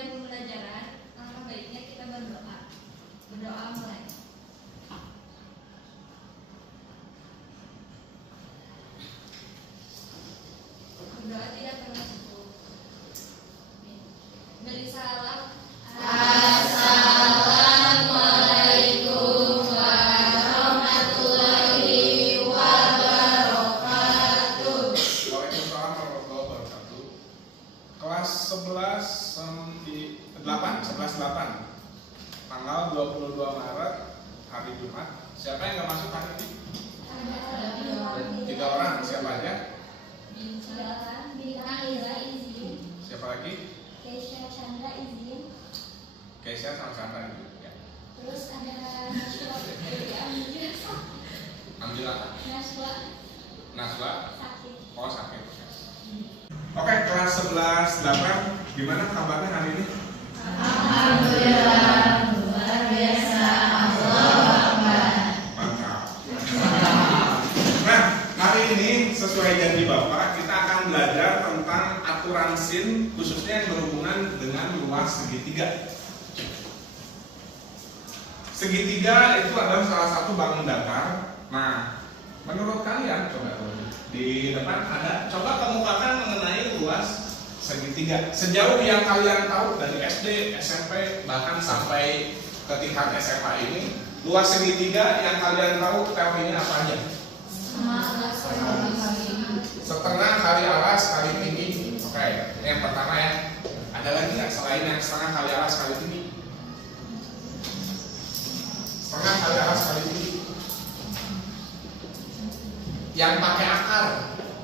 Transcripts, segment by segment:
memulai pembelajaran, alangkah baiknya kita berdoa. Berdoa mulai. Berdoa tidak pernah cukup. Beri salam. Assalamualaikum warahmatullahi wabarakatuh. Waalaikumsalam warahmatullahi wabarakatuh. Kelas 11-8 tanggal 22 Maret hari Jumat. Siapa yang nggak masuk hari ini? Tiga orang. Siapa aja? Bintang Ira izin. Siapa lagi? Keisha Chandra izin. Keisha sama Chandra juga. Ya. Terus ada Naswa Ambil apa? Naswa. sakit. Oh, sakit. Oke, kelas 11-8 gimana kabarnya hari ini? Alhamdulillah luar biasa. Mantap. Nah, hari ini sesuai janji Bapak, kita akan belajar tentang aturan sin, khususnya yang berhubungan dengan luas segitiga. Segitiga itu adalah salah satu bangun datar. Nah, menurut kalian coba di depan ada, coba kemukakan mengenai luas segitiga. Sejauh yang kalian tahu dari SD, SMP, bahkan sampai ke tingkat SMA ini, luas segitiga yang kalian tahu teorinya apa aja? Setengah kali alas kali tinggi. Oke, yang pertama ya. Ada lagi nggak selain yang setengah kali alas kali tinggi? Setengah kali alas kali tinggi. Yang pakai akar,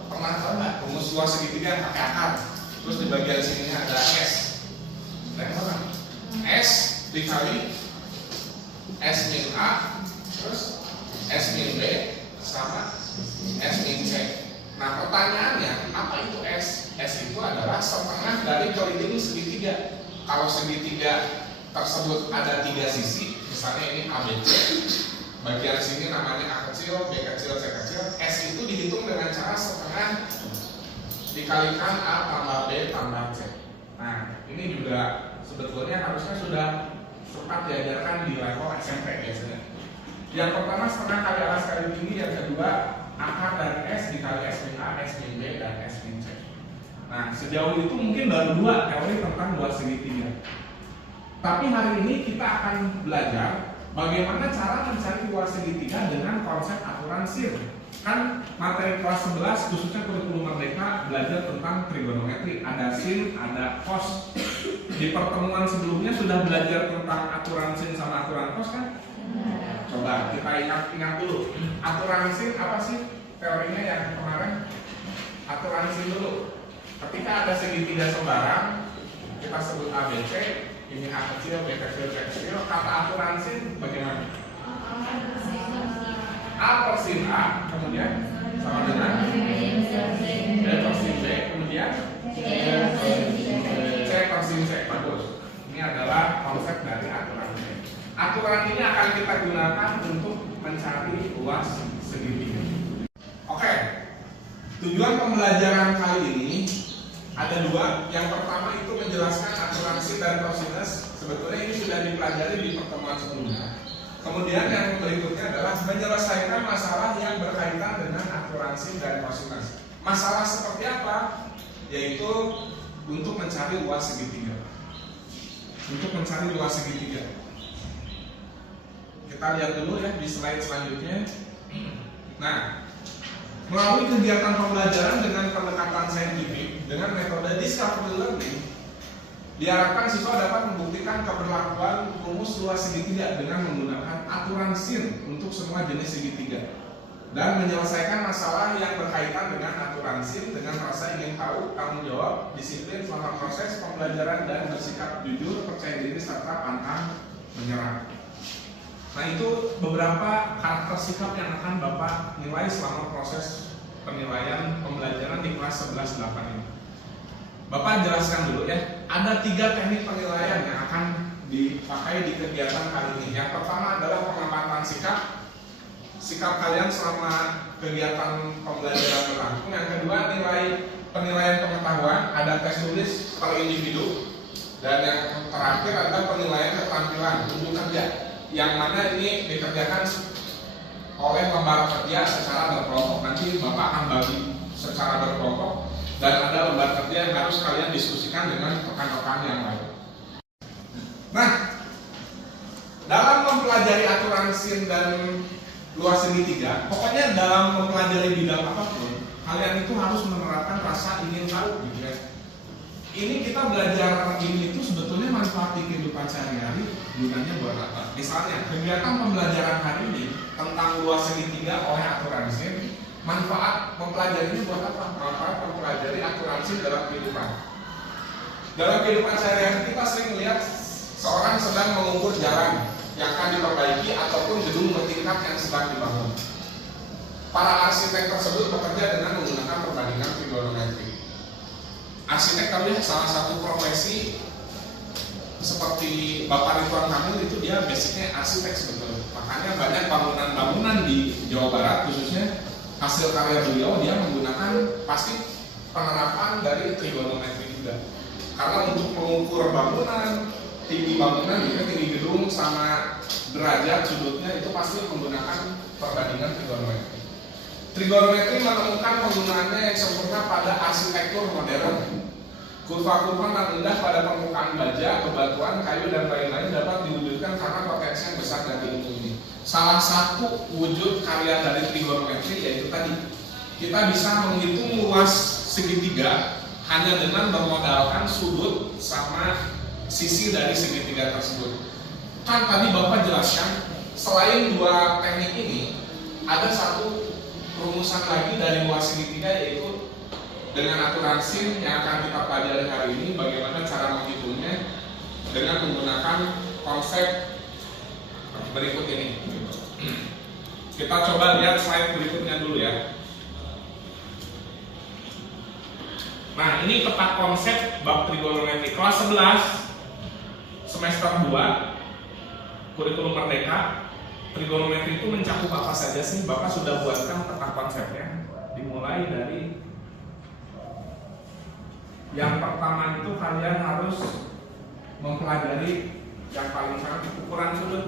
pernah tahu nggak? Rumus luas segitiga yang pakai akar. Terus di bagian sininya ada S. Dan orang S dikali S min A, terus S min B sama S min C. Nah, pertanyaannya, apa itu S? S itu adalah setengah dari keliling segitiga. Kalau segitiga tersebut ada 3 sisi, misalnya ini ABC, bagian sini namanya A kecil, B kecil, C kecil. S itu dihitung dengan cara setengah dikalikan A tambah B tambah C. Nah, ini juga sebetulnya harusnya sudah sempat diajarkan di level SMP biasanya. Yang pertama setengah kali alas kali tinggi, yang kedua akar dari S dikali S min A, S min B, dan S min C. Nah, sejauh itu mungkin baru 2 teori tentang luas segitiga. Tapi hari ini kita akan belajar bagaimana cara mencari luas segitiga dengan konsep aturan sin. Kan materi kelas 11 khususnya kurikulum merdeka belajar tentang trigonometri, ada sin, ada cos. Di pertemuan sebelumnya sudah belajar tentang aturan sin sama aturan cos kan? Coba kita ingat dulu. Aturan sin apa sih teorinya yang kemarin? Aturan sin dulu. Ketika ada segitiga sembarang, kita sebut ABC, ini A kecil, B kecil, C kecil. Kata aturan sin bagaimana? A per sin A, kemudian sama dengan B per sin B, kemudian C per sin C. Bagus. Ini adalah konsep dari aturan sin. Aturan ini akan kita gunakan untuk mencari luas segitiga. Oke, tujuan pembelajaran kali ini ada 2. Yang pertama itu menjelaskan aturan sin dan kosinus. Sebetulnya ini sudah dipelajari di pertemuan sebelumnya. Kemudian yang berikutnya adalah menyelesaikan masalah yang berkaitan dengan aturan sin dan kosinus. Masalah seperti apa? Yaitu untuk mencari luas segitiga. Untuk mencari luas segitiga. Kita lihat dulu ya di slide selanjutnya. Nah, melalui kegiatan pembelajaran dengan pendekatan saintifik dengan metode discovery learning, diharapkan siswa dapat membuktikan keberlakuan rumus luas segitiga dengan menggunakan aturan sin untuk semua jenis segitiga dan menyelesaikan masalah yang berkaitan dengan aturan sin dengan rasa ingin tahu, tanggung jawab, disiplin selama proses pembelajaran dan bersikap jujur, percaya diri serta pantang menyerah. Nah, itu beberapa karakter sikap yang akan Bapak nilai selama proses penilaian pembelajaran di kelas 11-8 ini. Bapak jelaskan dulu ya, ada 3 teknik penilaian yang akan dipakai di kegiatan kali ini. Yang pertama adalah pengamatan sikap kalian selama kegiatan pembelajaran berlangsung. Yang kedua penilaian pengetahuan, ada tes tulis per individu. Dan yang terakhir adalah penilaian keterampilan untuk kerja, yang mana ini dikerjakan oleh lembar kerja secara berkelompok. Nanti Bapak akan bagi secara berkelompok, dan ada lembar kerja yang harus kalian diskusikan dengan rekan-rekan yang lain. Nah, dalam mempelajari aturan sin dan luas segitiga, pokoknya dalam mempelajari bidang apapun, kalian itu harus menerapkan rasa ingin tahu, gitu ya. Ini kita belajar ini itu sebetulnya manfaat di kehidupan sehari-hari, gunanya buat apa? Misalnya, kegiatan pembelajaran hari ini tentang luas segitiga oleh aturan sin, manfaat mempelajarinya buat apa? Manfaat mempelajari aturan sin dalam kehidupan. Dalam kehidupan sehari-hari kita sering melihat seorang sedang mengukur jalan yang akan diperbaiki ataupun gedung bertingkat yang sedang dibangun. Para arsitek tersebut bekerja dengan menggunakan perbandingan trigonometri. Arsitek kali salah satu profesi seperti Bapak Ridwan Kamil itu dia basicnya arsitek sebetulnya. Makanya banyak bangunan-bangunan di Jawa Barat khususnya hasil karya beliau, dia menggunakan pasti penerapan dari trigonometri juga. Karena untuk mengukur bangunan, tinggi bangunan, tinggi gedung sama derajat sudutnya itu pasti menggunakan perbandingan trigonometri. Trigonometri menemukan penggunaannya yang sempurna pada arsitektur modern. Kurva-kurva yang indah pada permukaan baja, bebatuan, kayu, dan lain-lain dapat diwujudkan karena potensi yang besar dari ilmu ini. Salah satu wujud karya dari trigonometri yaitu tadi, kita bisa menghitung luas segitiga hanya dengan bermodalkan sudut sama sisi dari segitiga tersebut. Kan tadi Bapak jelaskan, selain dua teknik ini, ada satu rumusan lagi dari luas segitiga, yaitu dengan aturan sin yang akan kita pelajari hari ini, bagaimana cara menghitungnya dengan menggunakan konsep berikut ini. Kita coba lihat slide berikutnya dulu ya. Nah, ini peta konsep bab trigonometri kelas 11 semester 2 kurikulum merdeka. Trigonometri itu mencakup apa saja sih? Bapak sudah buatkan peta konsepnya. Dimulai dari yang pertama itu kalian harus mempelajari yang paling sangat ukuran sudut.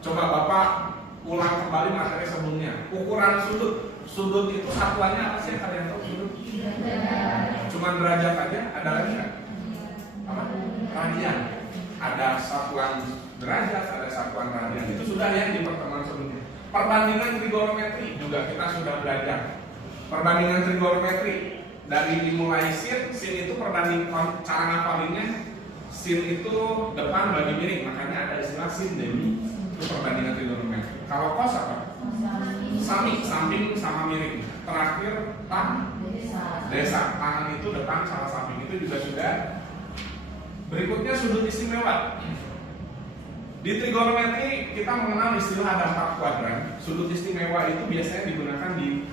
Coba Bapak ulang kembali materi sebelumnya. Ukuran sudut. Sudut itu satuannya apa sih? Kalian tahu sudut? Cuma derajat aja? Ada lagi nggak? Apa? Radian. Ada satuan derajat, ada satuan radian. Itu sudah lihat di pertemuan sebelumnya. Perbandingan trigonometri juga kita sudah belajar. Perbandingan trigonometri dari dimulai sin itu perbanding, cara ngapalinnya sin itu depan bagi miring, makanya ada istilah sin demi, itu perbandingan trigonometri. Kalau cos apa? Sami, samping sama miring. Terakhir desa, tangan itu depan sama samping, itu juga sudah. Berikutnya sudut istimewa. Di trigonometri kita mengenal istilah ada 4 kuadran. Sudut istimewa itu biasanya digunakan di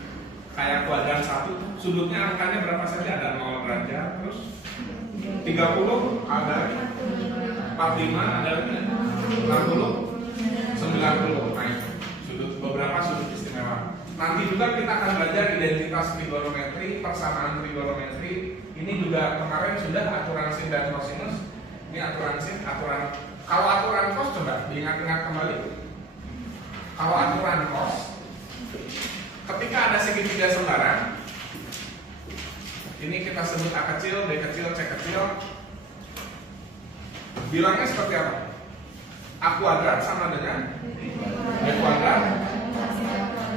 kayak kuadran 1. Sudutnya angkanya berapa saja? Ada 0 derajat, terus 30 ada, 45 ada, 60, 90. Nah, sudut beberapa sudut istimewa. Nanti juga kita akan belajar identitas trigonometri, persamaan trigonometri. Ini juga kemarin sudah aturan sin dan kosinus. Ini aturan sin, aturan. Kalau aturan cos coba diingat-ingat kembali. Kalau aturan cos, ketika ada segitiga sembarang, ini kita sebut A kecil, B kecil, C kecil. Bilangnya seperti apa? A kuadrat sama dengan B kuadrat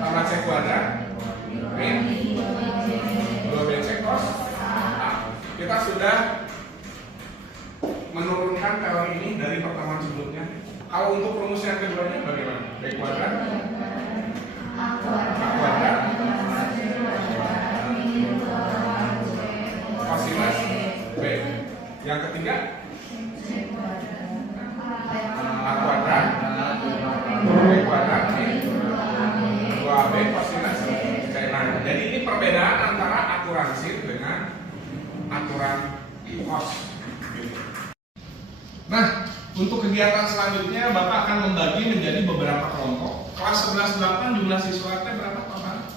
tambah C kuadrat min 2BC cos A. Kita sudah menurunkan teori ini dari pertemuan sebelumnya. Kalau untuk rumus yang keduanya bagaimana? B kuadrat A kuadrat kosinus B. Yang ketiga A kuadrat B kuadrat min 2B kosinus C. Nah, jadi ini perbedaan antara aturan sin dengan aturan cos. Nah, untuk kegiatan selanjutnya Bapak akan membagi menjadi beberapa kelompok. Kelas 11-8 jumlah siswanya berapa Bapak?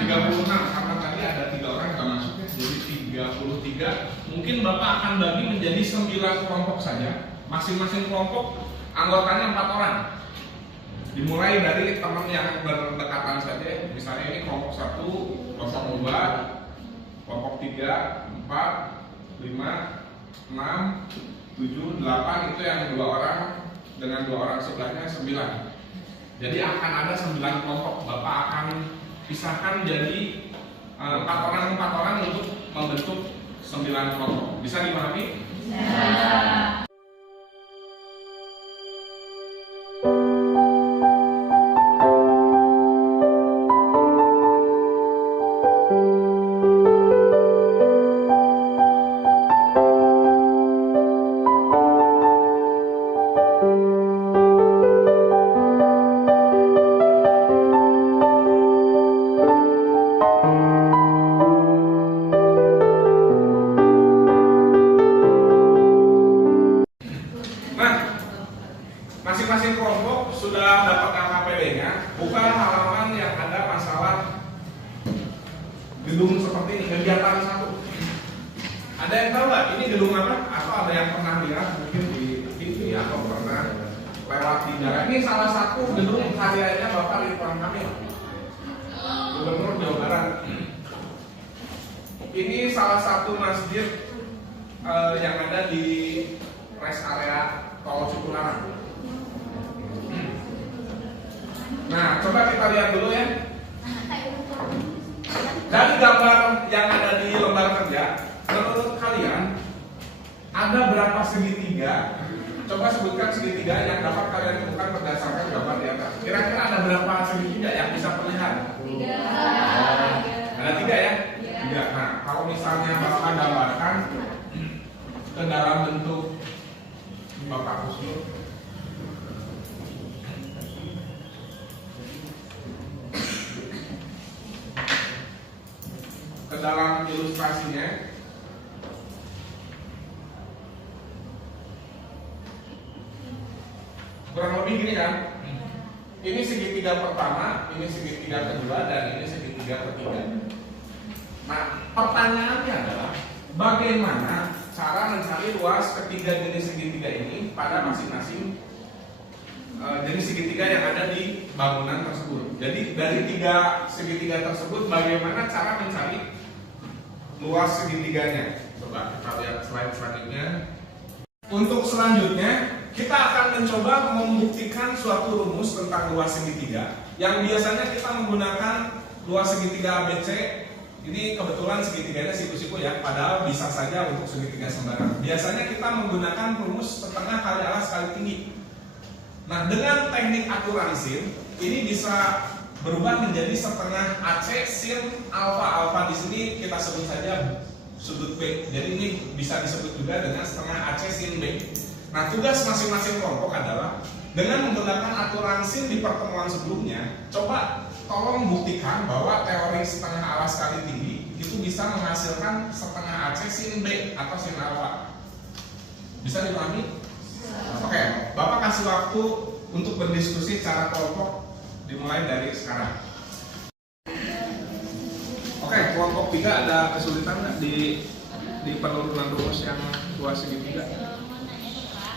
36, karena tadi ada 3 orang yang masuk ya, jadi 33. Mungkin Bapak akan bagi menjadi 9 kelompok saja. Masing-masing kelompok anggotanya 4 orang. Dimulai dari teman yang berdekatan saja. Misalnya ini kelompok 1, kelompok 2, kelompok 3, 4, 5, 6, 7, 8 itu yang 2 orang dengan 2 orang sebelahnya 9. Jadi akan ada 9 kelompok. Bapak akan pisahkan jadi 4 orang untuk membentuk 9 kelompok. Bisa dipahami? Bisa. Masing-masing kelompok sudah dapat LKPD-nya. Buka halaman yang ada masalah gedung seperti ini, kegiatan 1. Ada yang tahu nggak ini gedung apa? Atau ada yang pernah lihat mungkin di TV atau pernah lewat di jalan? Ini salah satu gedung karyanya Bapak Ridwan Kamil, Gubernur Jawa Barat. Ini salah satu masjid yang ada di rest area Tol Cipularang. Nah, coba kita lihat dulu ya. Dari gambar yang ada di lembar kerja, menurut kalian ada berapa segitiga? Coba sebutkan segitiga yang dapat kalian temukan berdasarkan gambar di atas. Kira-kira ada berapa segitiga yang bisa terlihat? 3. Ada 3 ya? 3. Nah, kalau misalnya Bapak gambarkan ke dalam bentuk Bapak Kusnur. Ke dalam ilustrasinya, kurang lebih gini kan? Ini segitiga pertama, ini segitiga kedua, dan ini segitiga ketiga. Nah, pertanyaannya adalah bagaimana cara mencari luas ketiga jenis segitiga ini pada masing-masing jenis segitiga yang ada di bangunan tersebut. Jadi dari 3 segitiga tersebut, bagaimana cara mencari luas segitiganya? Coba kita lihat slide selanjutnya. Untuk selanjutnya, kita akan mencoba membuktikan suatu rumus tentang luas segitiga. Yang biasanya kita menggunakan luas segitiga ABC. Ini kebetulan segitiganya siku-siku ya, padahal bisa saja untuk segitiga sembarang. Biasanya kita menggunakan rumus setengah kali alas kali tinggi. Nah, dengan teknik aturan sin, ini bisa berubah menjadi setengah AC sin alfa. Alfa di sini kita sebut saja sudut B. Jadi ini bisa disebut juga dengan setengah AC sin B. Nah, tugas masing-masing kelompok adalah dengan menggunakan aturan sin di pertemuan sebelumnya, coba tolong buktikan bahwa teori setengah alas kali tinggi itu bisa menghasilkan setengah AC sin B atau sin alfa. Bisa dipahami? Oke, Bapak kasih waktu untuk berdiskusi cara kelompok dimulai dari sekarang. Oke, kelompok 3 ada kesulitan nggak di penurunan rumus yang luas segitiga?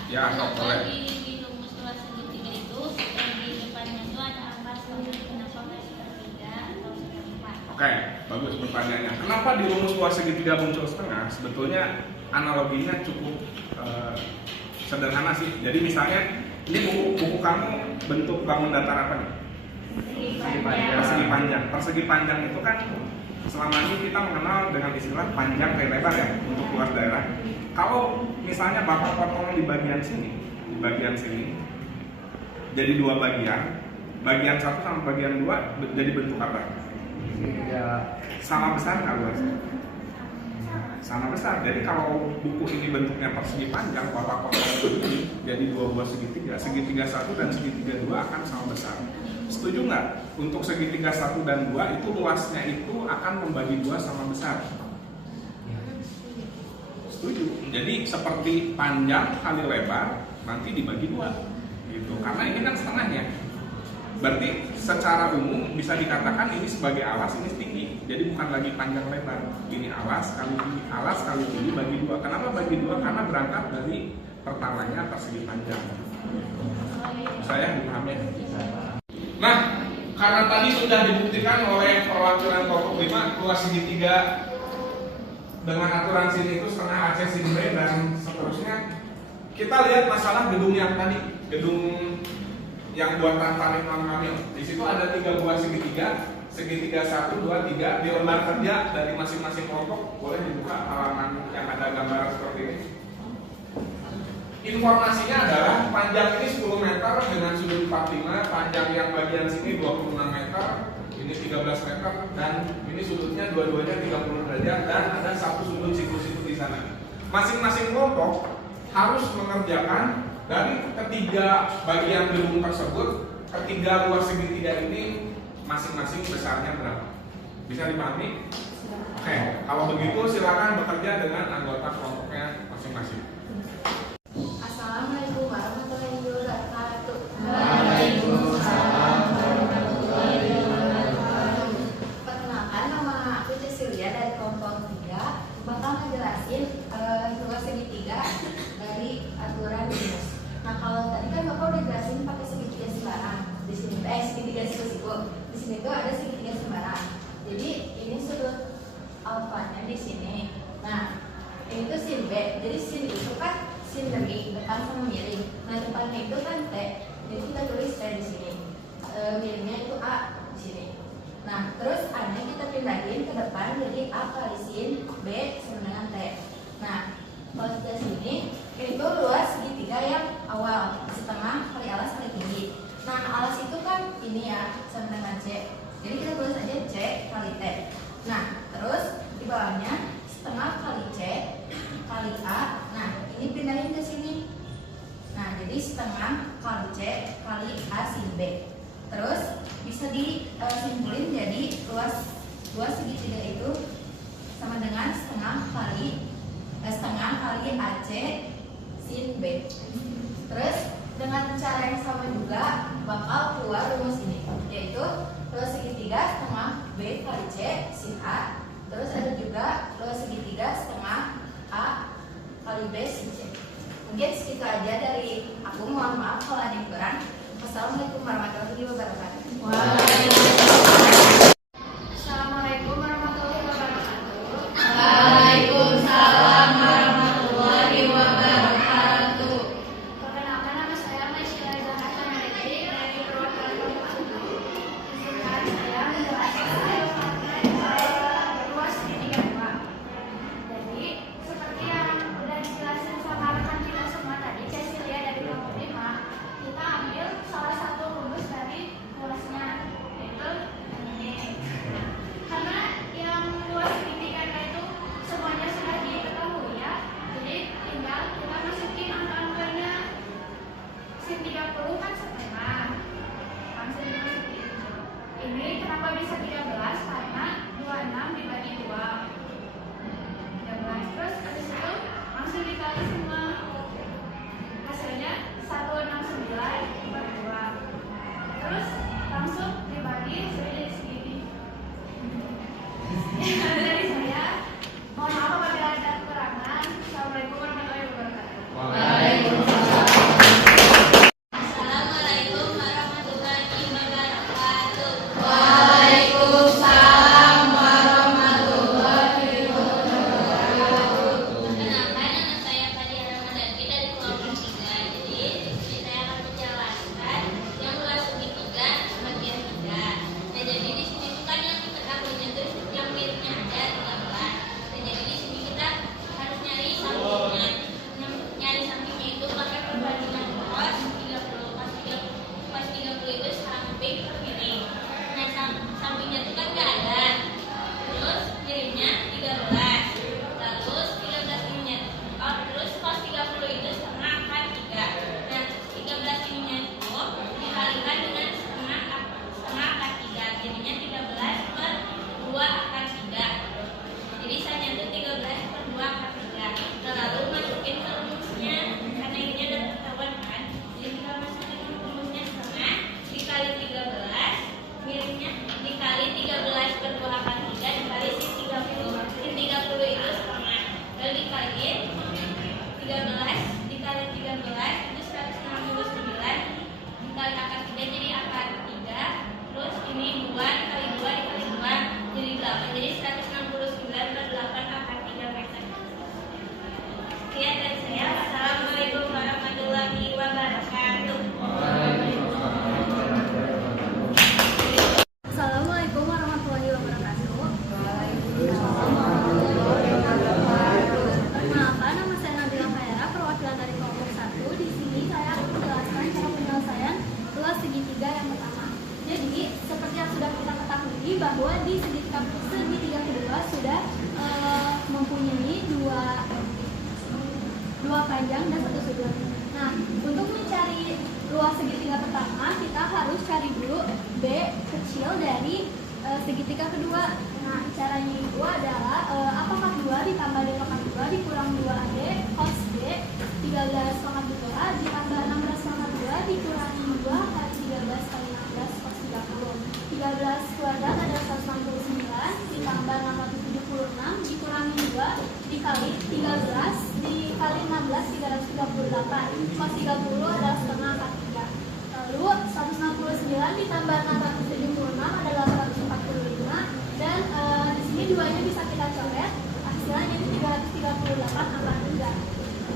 Ya, sok boleh. Di rumus luas segitiga itu di depannya itu ada angka kenapa nggak sepertiga atau seperempat? Oke, bagus pertanyaannya. Kenapa di rumus luas segitiga muncul setengah? Sebetulnya analoginya cukup sederhana sih. Jadi misalnya ini buku kamu bentuk bangun datar apa nih? Persegi panjang. Persegi panjang itu kan selama ini kita mengenal dengan istilah panjang kali lebar ya untuk luas daerah. Kalau misalnya Bapak potong di bagian sini jadi 2 bagian 1 sama bagian 2 jadi bentuk apa? Sama besar nggak luasnya? Sama besar. Jadi kalau buku ini bentuknya persegi panjang, Bapak potong begini jadi 2 buah segitiga 1 dan segitiga 2 akan sama besar. Setuju nggak? Untuk segitiga 1 dan 2 itu luasnya itu akan membagi 2 sama besar. Setuju. Jadi seperti panjang kali lebar nanti dibagi 2 gitu. Karena ini kan setengahnya. Berarti secara umum bisa dikatakan ini sebagai alas, ini tinggi. Jadi bukan lagi panjang lebar. Ini alas kali tinggi bagi 2. Kenapa bagi 2? Karena berangkat dari pertamanya persegi panjang. Saya dipahami. Nah, karena tadi sudah dibuktikan oleh perwakilan kelompok 5 luas segitiga dengan aturan sin itu setengah AC sin B dan seterusnya. Kita lihat masalah gedung yang tadi, gedung yang buatan Tarik Imam Kamil. Di situ ada 3 buah segitiga 1, 2, 3 di lembar kerja dari masing-masing kelompok. Boleh dibuka halaman yang ada gambar seperti ini. Informasinya adalah panjang ini 10 meter dengan sudut 45, panjang yang bagian sini 26 meter, ini 13 meter, dan ini sudutnya dua-duanya 30 derajat dan ada satu sudut siku-siku di sana. Masing-masing kelompok harus mengerjakan dari ketiga bagian gedung tersebut, ketiga luas segitiga ini masing-masing besarnya berapa? Bisa dipahami? Oke, kalau begitu silakan bekerja dengan anggota kelompoknya masing-masing. Assalamualaikum warahmatullahi wabarakatuh. Waalaikumsalam warahmatullahi wabarakatuh. Perkenalkan, nama aku Cecilia dari kelompok 3. Bakal ngejelasin luas segitiga dari aturan rumus. Nah, kalau tadi kan Bapak udah jelasin pakai segitiga sembarang. Di sini segitiga siku-siku. Di sini tuh ada segitiga sembarang. Jadi ini sudut alfanya di sini. Nah, ini tuh sin B. Jadi sin itu kan sin dari depan sama miring. Nah, depannya itu kan T. Jadi kita tulis T di sini. Miringnya itu A di sini. Nah, terus A-nya kita pindahin ke depan jadi A kali sin B sama dengan T. Nah, kalau kita sini itu luas segitiga yang awal setengah kali alas kali tinggi. Nah, alas itu kan ini ya sama dengan C. Jadi kita tulis aja C kali T. Nah, terus di bawahnya setengah kali C kali A. Nah, ini pindahin ke sini. Nah, jadi setengah kali C kali A sin B. Terus bisa disimpulin jadi luas segitiga itu sama dengan setengah kali AC sin B. Terus dengan cara yang sama juga bakal keluar rumus ini, yaitu luas segitiga setengah B kali C sin A. Terus ada juga luas segitiga setengah A kali B sin C. Mungkin segitu aja dari aku. Mohon maaf kalau ada yang kurang. Wassalamualaikum warahmatullahi wabarakatuh. Assalamualaikum warahmatullahi wabarakatuh. Waalaikumsalam warahmatullahi wabarakatuh. Perkenalkan, nama saya Maisha Zahra Sanadeti dari perwakilan kelompok 1. Izinkan saya menjelaskan luas segitiga 2. Jadi seperti yang udah dijelasin sama rekan kita semua tadi, Cecilia dari kelompok 5, kita ambil salah satu rumus dari luasnya, yaitu 13 dikali 13 itu 169, dikali akar 3 jadi akar 3, terus ini 2 dikali 2 dikali 2 jadi 8, jadi 169/8 akar 3 meter. Sekian dari saya. Assalamualaikum warahmatullahi wabarakatuh. Assalamualaikum warahmatullahi wabarakatuh. Perkenalkan, nama saya Nabila Khaira, perwakilan dari kelompok 1. Di sini saya akan menjelaskan cara penyelesaian luas segitiga yang pertama. Jadi, seperti yang sudah kita ketahui bahwa di segitiga kedua sudah mempunyai dua panjang dan satu sudut. Nah, untuk mencari luas segitiga pertama, kita harus cari dulu B kecil dari segitiga kedua. Nah, caranya itu adalah A pangkat 2 ditambah D pangkat 2 dikurang 2AD cos B 13 pangkat 2 ditambah 16 pangkat 2 dikurangi 2 kali 13 kali 16 cos 30. 13 kuadrat adalah 169 ditambah 676 dikurangi 2 dikali 13 dikali 16 338 cos 30 adalah setengah akar 3. Lalu 169 ditambah 676 adalah 145 dan di sini duanya bisa kita coret, hasilnya jadi 338 akar 3.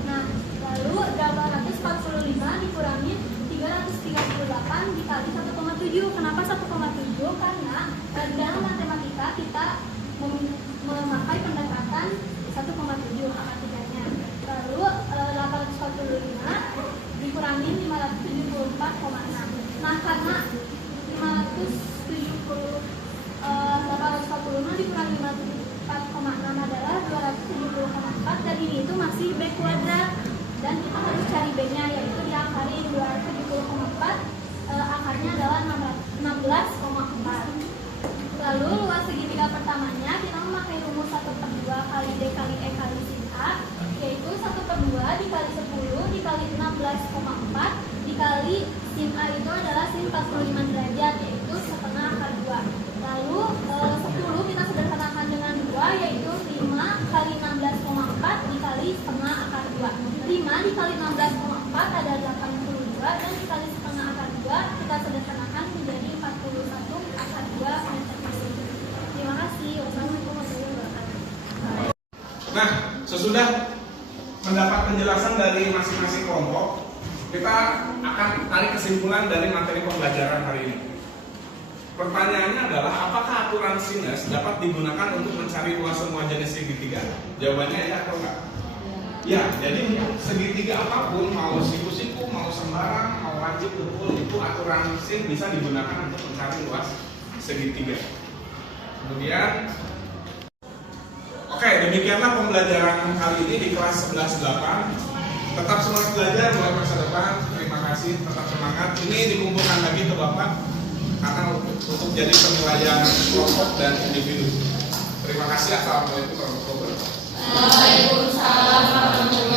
Nah, lalu 845 dikurangi 338 dikali 1,7. Kenapa 1,7? Karena dalam matematika kita memakai pendekatan 1,7 akar 3-nya. Lalu 845 dikurangi 574,6. Nah, karena 845 dikurangi 574,6 adalah 270,4 dan ini itu masih B kuadrat. Dan kita harus cari B-nya, yaitu diakari 270,4, akarnya adalah 16,4. Lalu luas segitiga pertamanya kita memakai rumus 1/2 kali D kali E kali sin A, yaitu 1/2 dikali 10 dikali 16,4 dikali sin A itu adalah sin 45 derajat, yaitu setengah akar 2. Lalu 10 kita sederhanakan dengan 2, yaitu 5 kali 16,4 dikali setengah akar 2. 5 dikali 16,4 ada 82 dan dikali setengah akar 2 kita sederhanakan menjadi 41 akar 2 meter persegi. Terima kasih. Wassalamualaikum warahmatullahi wabarakatuh. Nah, sesudah mendapat penjelasan dari masing-masing kelompok, kita akan tarik kesimpulan dari materi pembelajaran hari ini. Pertanyaannya adalah, apakah aturan sinus dapat digunakan untuk mencari luas semua jenis segitiga? Jawabannya ya atau enggak? Ya, jadi segitiga apapun, mau siku-siku, mau sembarang, mau wajib, betul, itu aturan sin bisa digunakan untuk mencari luas segitiga. Kemudian, oke, demikianlah pembelajaran kali ini di kelas 11-8. Tetap semangat belajar buat masa depan. Terima kasih, tetap semangat. Ini dikumpulkan lagi ke Bapak karena untuk jadi penilaian kelompok dan individu. Terima kasih. Assalamualaikum warahmatullahi wabarakatuh. Waalaikumsalam warahmatullahi wabarakatuh.